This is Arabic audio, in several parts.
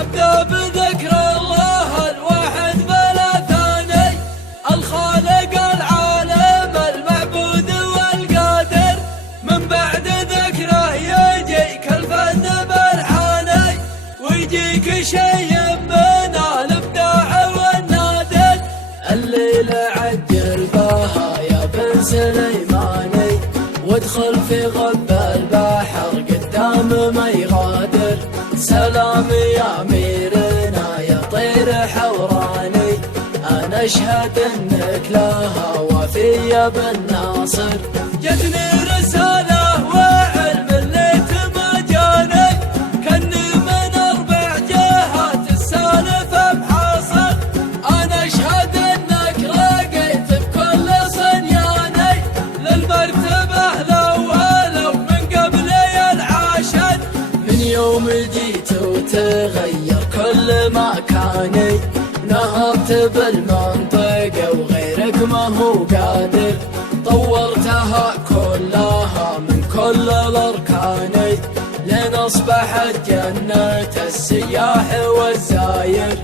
أبدأ بذكر الله الواحد بلا ثاني، الخالق العالم المعبود والقادر، من بعد ذكره يجيك الفن بالحاني، ويجيك شيء من الابداع والنادر. الليل عجل بها يا بن سليماني، وادخل في غب البحر قدام ما يغادر. سلام يا أميرنا يا طير حوراني، أنا أشهد إنك لها وفي بالناصر. جتني رسالة وعلم الليت ما جاني، كني من 4 جهات السالف محاصر. أنا أشهد إنك رقيت بكل صنياني، للمرتبة الأولى ومن قبلي العاشر. من يوم جيت وتغير كل مكاني، نهضت بالمنطقة وغيرك ما هو قادر. طورتها كلها من كل الأركان، لين أصبحت جنة السياح والزاير.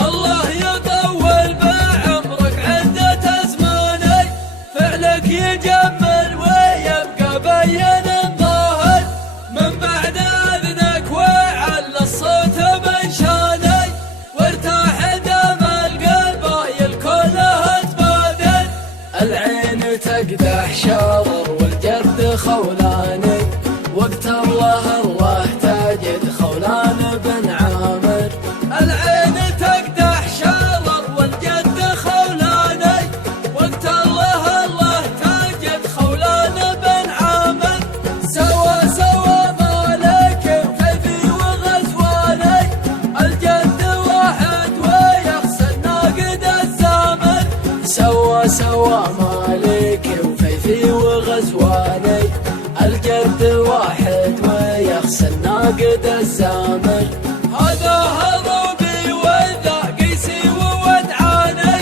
الله يطول بعمرك عدة أزماني، فعلك يجمل ويبقى بين ظاهر. من بعد أذنك وعلى الصوت بنشاني، وارتاح دم القبايل كلها تبادل. العين تقدح شرر والجد خولاني، وقت الله تجد خولان بن عامر. العين تقدح شرر والجد خولاني، وقت الله تجد خولان بن عامر. سوا مالك وكيفي وغزواني، الجد واحد ويخسر ناقد الزامن. سوا مالك وفيفي وغزواني، الجد واحد ويخسر ناقد الزامن. هذا هضبي وذا قيسي وودعاني،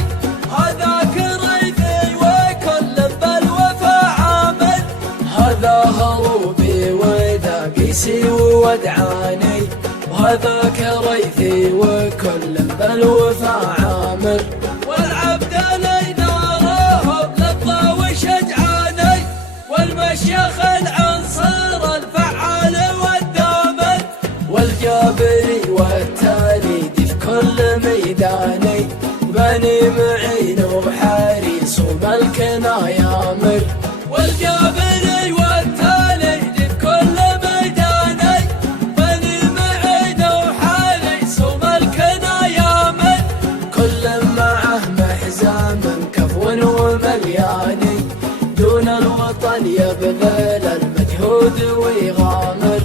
هذا كريثي وكل بالوفا عامل. هذا هضبي وذا قيسي وودعاني، وهذا كريثي وكل بالوفا عامل. والعبد ليناره للطا وشجعاني، والمشيخ العنصر الفعال والدامل. والجابري والتاليدي في كل ميداني، بني معين وحريص وملكنا يامر. والجابري والتاليدي في كل ميداني، بني معين وحريص وملكنا يامر. كل معه محزام كفو وملياني، دون الوطن يبذل المجهود ويغامر.